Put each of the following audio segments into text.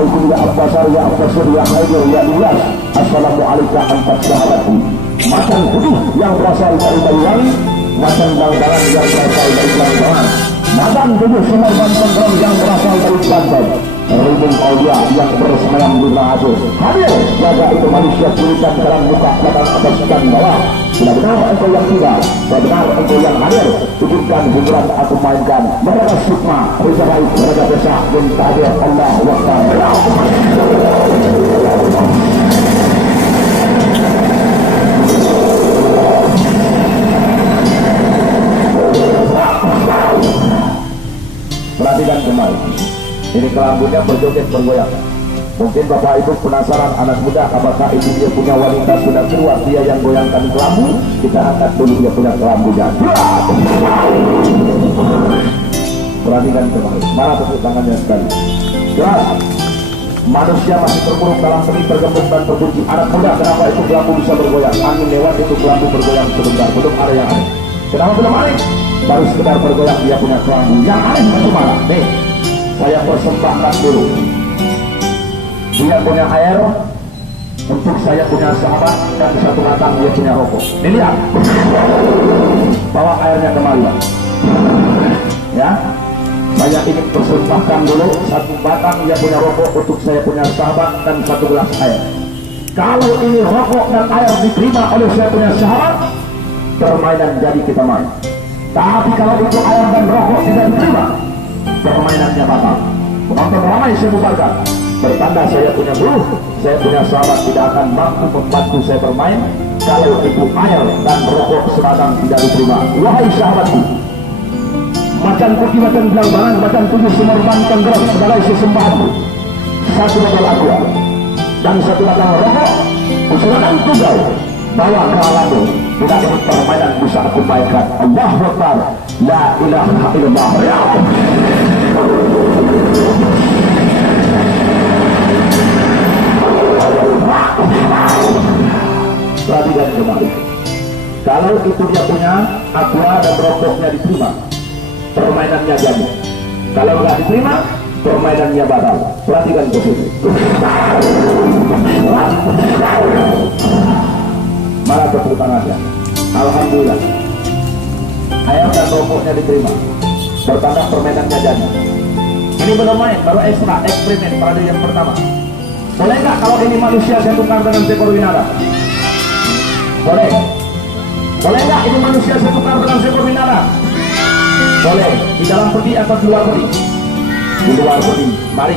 alaikum ya Abbasar ya Abbasir ya Haidir ya Ilyas. Assalamualaikum empat sahabatku. Macan putih yang berasal dari Banyuwangi, macan bangdalan yang berasal dari Banyuwangi, macan tujuh semar banteng yang berasal dari Banten, ribuan aulia yang bersemayam di Rahasia. Hadir jaga itu manusia tulisan dalam muka belakang atas dan bawah. Bila benar engkau yang tinggal, bila benar engkau yang hadir, tunjukkan hiburan aku mainkan. Mereka sukma, mereka baik, mereka besar, minta hadir Allah waktar. Perhatikan kembali, ini kelambunya berjoget bergoyang. Mungkin bapak ibu penasaran anak muda, apakah itu dia punya wanita sudah keluar, dia yang goyangkan kelambu. Kita angkat dulu dia punya kelambunya. Perhatikan kembali, mana tepuk tangannya sekali. Jelas, manusia masih terpuruk dalam seni tergembung dan terbunyi. Anak muda, kenapa itu kelambu bisa bergoyang? Angin lewat itu kelambu bergoyang sebentar, belum ada yang aneh. Kenapa belum aneh? Baru sekedar bergoyang dia punya kelambu. Yang aneh bagaimana? Nih, saya persembahkan dulu. Dia punya air untuk saya punya sahabat, dan satu batang dia punya rokok. Dilihat, bawa airnya kembali, Pak. Ya, saya ingin persembahkan dulu satu batang dia punya rokok untuk saya punya sahabat dan satu gelas air. Kalau ini rokok dan air diterima oleh saya punya sahabat, permainan jadi kita main. Tapi kalau itu air dan rokok tidak diterima, permainannya batal. Penonton ramai saya bubarkan. Bertanda saya punya guru, saya punya sahabat tidak akan mampu membantu saya bermain kalau itu air dan rokok sebatang tidak diterima. Wahai sahabatku, macan putih, macan belang-belang, macan tujuh semar banteng gerak sebagai sesembahanku. Satu botol aqua dan satu batang rokok, usulkan tunggal, bawa ke alammu. Tidak ada permainan bisa aku mainkan. Allahu Akbar, la ilaha illallah. Perhatikan kembali, kalau itu dia punya aqua dan rokoknya diterima, permainannya jadi. Kalau nggak diterima, permainannya batal. Perhatikan ke sini. Mana tepuk tangannya? Alhamdulillah, air dan rokoknya diterima, bertanda permainannya jadi. Ini belum main, baru ekstra eksperimen pada yang pertama. Boleh nggak kalau ini manusia saya tukar dengan seekor binatang? Boleh. Boleh nggak ini manusia saya tukar dengan seekor binatang? Boleh. Di dalam peti atau di luar peti? Di luar peti. Mari.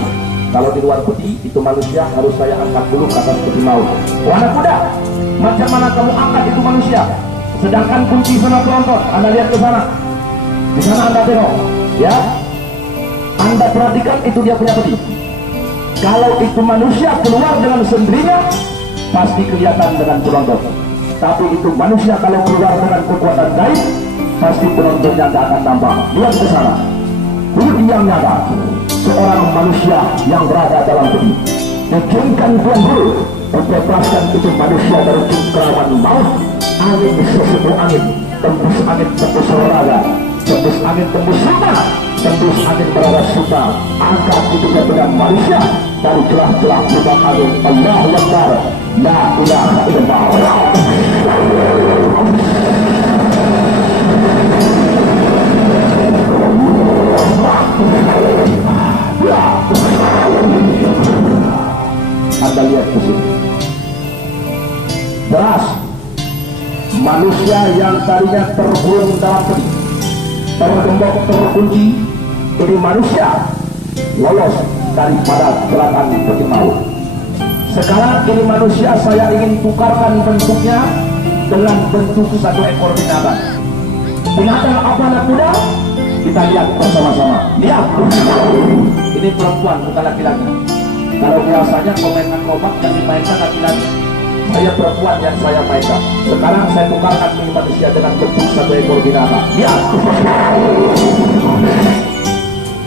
Kalau di luar peti itu manusia harus saya angkat dulu ke atas peti maut. Anak muda, macam mana kamu angkat itu manusia? Sedangkan kunci sana penonton, Anda lihat ke sana. Di sana Anda tengok, ya. Anda perhatikan itu dia punya peti. Kalau itu manusia keluar dengan sendirinya, pasti kelihatan dengan penonton. Tapi itu manusia kalau keluar dengan kekuatan gaib, pasti penontonnya tidak akan tambah. Lihat ke sana, bukti yang nyata, seorang manusia yang berada dalam peti. Izinkan Tuhan Guru membebaskan itu manusia dari cengkeraman maut. Angin sesepuh angin, tembus angin tembus olahraga, tembus angin tembus suta, tembus angin berada suta. Angkat itu dengan manusia dari celah-celah lubang angin. Allahu Akbar, la ilaha illallah. Anda lihat ke sini, jelas manusia yang tadinya terkurung dalam peti, tergembok, terkunci, ini manusia lolos daripada belakang peti maut. Sekarang ini manusia saya ingin tukarkan bentuknya dengan bentuk satu ekor binatang. Binatang apa anak muda? Kita lihat bersama-sama. Lihat, ini perempuan bukan laki-laki. Kalau biasanya pemain akrobat yang dimainkan laki-laki, saya perempuan yang saya mainkan. Sekarang saya tukarkan ini manusia dengan bentuk satu ekor binatang. Lihat,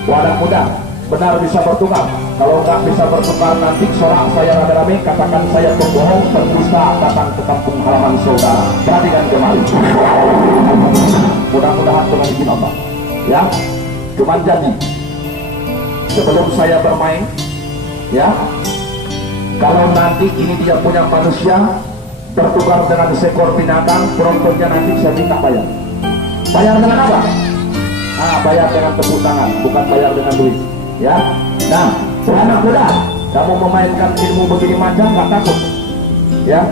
anak muda, benar bisa bertukar. Kalau nggak bisa bertukar nanti sorak saya rame-rame, katakan saya pembohong, pendusta datang ke kampung halaman saudara. Perhatikan kembali. Mudah-mudahan Tuhan izin Allah. Ya, cuman janji sebelum saya bermain, Ya, kalau nanti ini dia punya manusia bertukar dengan seekor binatang, penontonnya nanti saya minta bayar. Bayar dengan apa? Bayar dengan tepuk tangan, bukan bayar dengan duit. Ya, nah, anak muda, kamu memainkan ilmu begini macam nggak takut? Ya,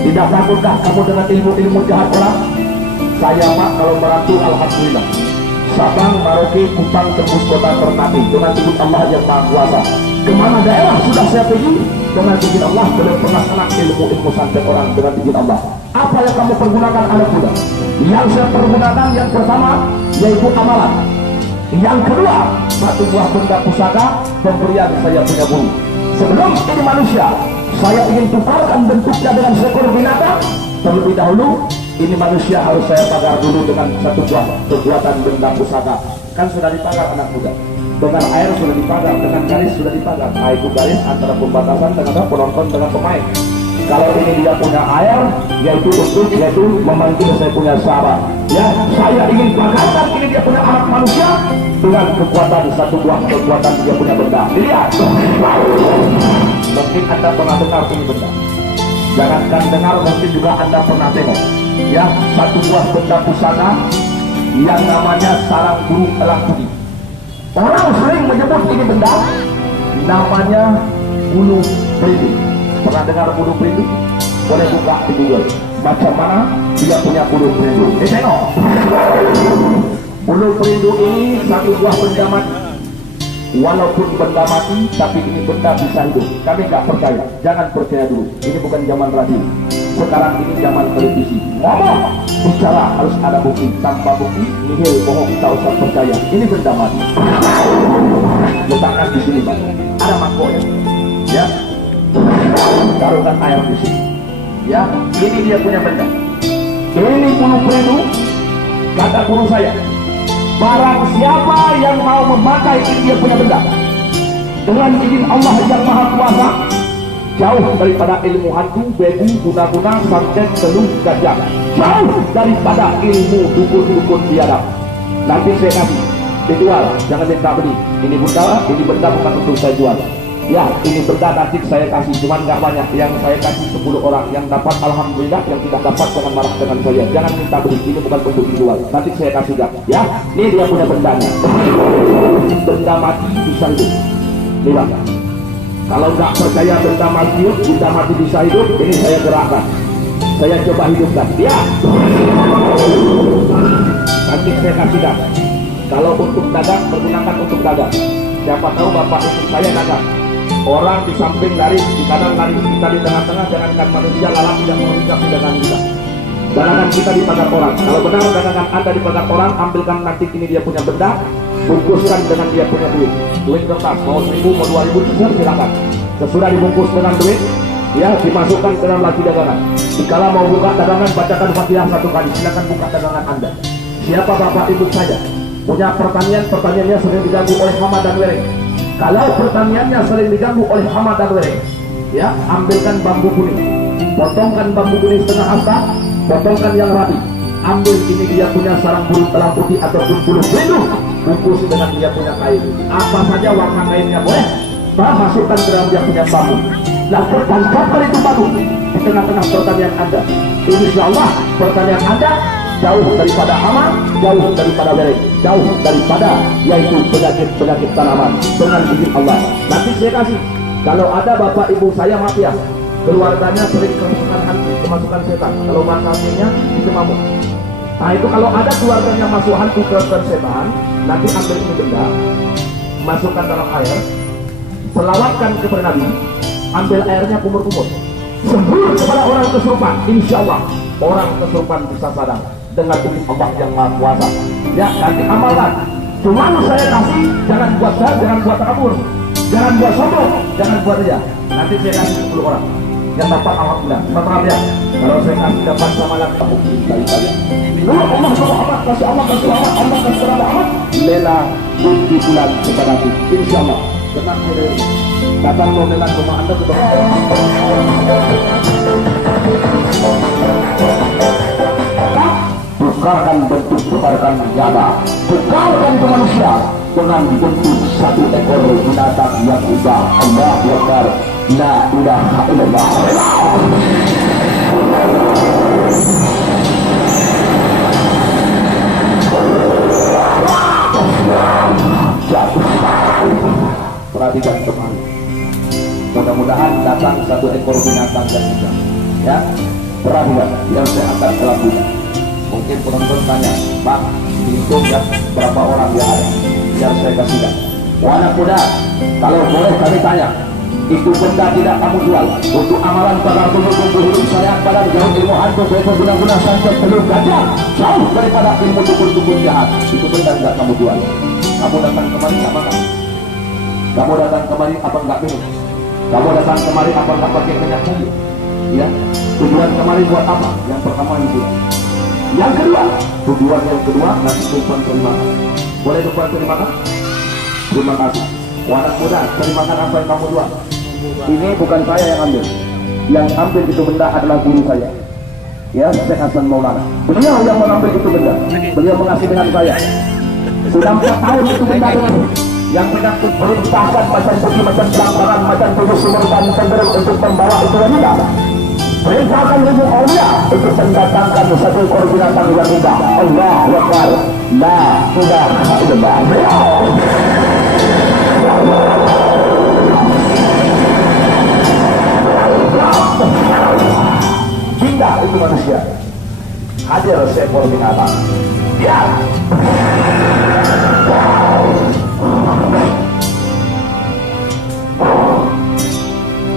tidak takutkah kamu dengan ilmu-ilmu jahat orang? Saya mak kalau merantau alhamdulillah. Sabang, Merauke, Kupang, tembus kota Ternate dengan izin Allah yang Maha Kuasa. Kemana daerah sudah saya pergi dengan izin Allah, belum pernah kena ilmu-ilmu santet orang dengan izin Allah. Apa yang kamu pergunakan anak muda? Yang saya pergunakan yang pertama yaitu amalan. Yang kedua, satu buah benda pusaka pemberian saya punya guru. Sebelum ini manusia, saya ingin tukarkan bentuknya dengan seekor binatang. Terlebih dahulu, ini manusia harus saya pagar dulu dengan satu buah kekuatan benda pusaka. Kan sudah dipagar anak muda. Dengan air sudah dipagar, dengan garis sudah dipagar. Itu garis antara pembatasan dengan penonton dengan pemain. Kalau ini dia punya air, yaitu memanggil saya punya sahabat. Ya, saya ingin pagarkan ini dia punya anak manusia dengan kekuatan satu buah kekuatan dia punya benda. Dilihat. Mungkin Anda pernah dengar ini benda. Jangankan dengar, mungkin juga Anda pernah tengok. Ya, satu buah benda pusaka yang namanya sarang burung elang putih. Orang sering menyebut ini benda namanya bulu perindu. Pernah dengar bulu perindu? Boleh buka di Google. Macam mana dia punya bulu perindu? Tengok. Bulu perindu ini satu buah benda mati. Walaupun benda mati, tapi ini benda bisa hidup. Kami nggak percaya. Jangan percaya dulu. Ini bukan zaman radio. Sekarang ini zaman televisi. Ngomong, bicara harus ada bukti. Tanpa bukti, nihil, bohong, tak usah percaya. Ini benda mati. Letakkan di sini, Pak. Ada mangkoknya. Ya. Taruhkan air di sini. Ya, ini dia punya benda. Ini bulu perindu. Kata guru saya, barang siapa yang mau memakai ini dia punya benda dengan izin Allah yang Maha Kuasa, jauh daripada ilmu hantu, begu, guna-guna, santet, teluh, gajah, jauh daripada ilmu dukun-dukun biadab. Nanti saya kasih dijual, jangan minta beli. Ini benda bukan untuk saya jual. Ya, ini benda nanti saya kasih, cuman nggak banyak. Yang saya kasih 10 orang, yang dapat alhamdulillah, yang tidak dapat jangan marah dengan saya. Jangan minta beli, ini bukan untuk dijual. Nanti saya kasih gak? Ya, ini dia punya bendanya. Benda mati bisa hidup. Lihat. Kalau nggak percaya benda mati bisa hidup, ini saya gerakkan. Saya coba hidupkan. Ya. Nanti saya kasih gak? Kalau untuk dagang, pergunakan untuk dagang. Siapa tahu bapak itu saya dagang. Orang di samping lari, di kanan lari, kita di tengah-tengah, jangankan manusia lalat tidak mengikat dagangan kita. Dagangan kita dipagar orang. Kalau benar dagangan Anda dipagar orang, ambilkan nanti ini dia punya benda, bungkuskan dengan dia punya duit. Duit kertas, mau 1.000, mau 2.000, cukup silakan. Sesudah dibungkus dengan duit, ya dimasukkan ke dalam lagi dagangan. Jika mau buka dagangan, bacakan Fatihah 1 kali. Silakan buka dagangan Anda. Siapa bapak ibu saja punya pertaniannya sering diganggu oleh hama dan wereng. Kalau pertaniannya sering diganggu oleh hama dan wereng, ya ambilkan bambu kuning, potongkan bambu kuning setengah hasta, potongkan yang rapi, ambil ini dia punya sarang burung elang putih ataupun bulu perindu, bungkus dengan dia punya kain, apa saja warna kainnya boleh, masukkan ke dalam dia punya bambu, lakukan kapal itu bambu di tengah-tengah pertanian Anda. Insya Allah pertanian Anda jauh daripada hama, jauh daripada wereng, jauh daripada yaitu penyakit tanaman dengan izin Allah. Nanti saya kasih. Kalau ada bapak ibu saya mafia, keluarganya sering kemasukan setan. Kalau bahasa aslinya itu mamuk. Nah itu kalau ada keluarganya masuk hantu ke setan, nanti ambil ini benda, masukkan dalam air, selawatkan kepada Nabi, ambil airnya kumur-kumur, sembuh kepada orang kesurupan. Insya Allah orang kesurupan bisa sadar dengan izin Allah yang Maha Kuasa. Ya, nanti amalkan. Cuma saya kasih, jangan buat saya, jangan buat takabur, jangan buat sombong, jangan buat dia. Nanti saya kasih 10 orang yang dapat alhamdulillah. Sementara ya, kalau saya kasih dapat sama lagi bukti dari kalian. Allah kasih Allah kasih Allah. Lela bukti bulan kepada aku. Insya Allah. Tenang saudara. Datang lo dengan rumah Anda ke tukarkan bentuk, tukarkan jaga, tukarkan ke manusia. dengan bentuk satu ekor binatang yang indah. Allahu Akbar, la ilaha illallah. Perhatikan kembali. Mudah-mudahan datang satu ekor binatang yang indah. Ya, perhatikan yang saya akan lakukan. Mungkin penonton tanya, Bang, hitung ya berapa orang yang ada, biar saya kasihkan. Anak muda, kalau boleh kami tanya, itu benda tidak kamu jual untuk amalan pada tubuh hidup saya pada jauh ilmu hantu saya guna-guna sampai telur gajah jauh daripada ilmu dukun-dukun jahat. Itu benda tidak kamu jual. Kamu datang kemari apa kan? Kamu datang kemari apa enggak minum? Kamu datang kemari apa enggak pakai minyak mobil? Ya, tujuan kemari buat apa? Yang pertama itu. Yang kedua, tujuan yang kedua nanti tumpang terima kasih. Boleh tumpang terima kasih? Terima kasih. Anak muda, terima kasih apa yang kamu jual? Ini bukan saya yang ambil. Yang ambil itu benda adalah guru saya. Ya, Syekh Hasan Maulana. Beliau yang mengambil itu benda. Beliau mengasih dengan saya. Sudah 4 tahun itu benda dengan yang menyangkut perintahkan macam pergi macam pelanggaran macam tujuh sumber dan cenderung untuk membawa itu wanita. Perintahkan ibu Aulia untuk mendatangkan satu ekor binatang yang indah. Allahu Akbar, la ilaha illallah. Indah itu manusia. Hadir seekor binatang. Ya.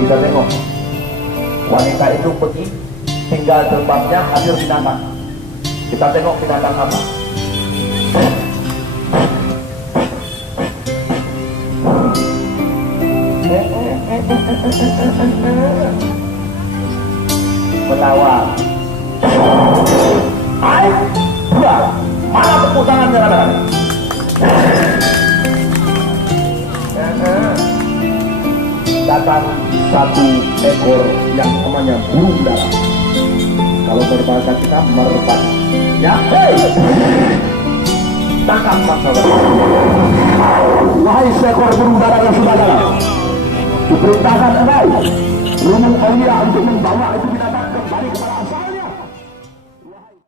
Kita tengok wanita itu pergi tinggal tempatnya hadir binatang. Kita tengok binatang apa. Melawat. Ayo, buat mana tepuk tangannya rada-rada. Datang satu ekor yang namanya burung dara. Kalau berbahasa kita merpati. Ya, hei, tangkap masalah. Wahai seekor burung dara yang sudah dalam, diperintahkan engkau Rumah Aulia untuk membawa itu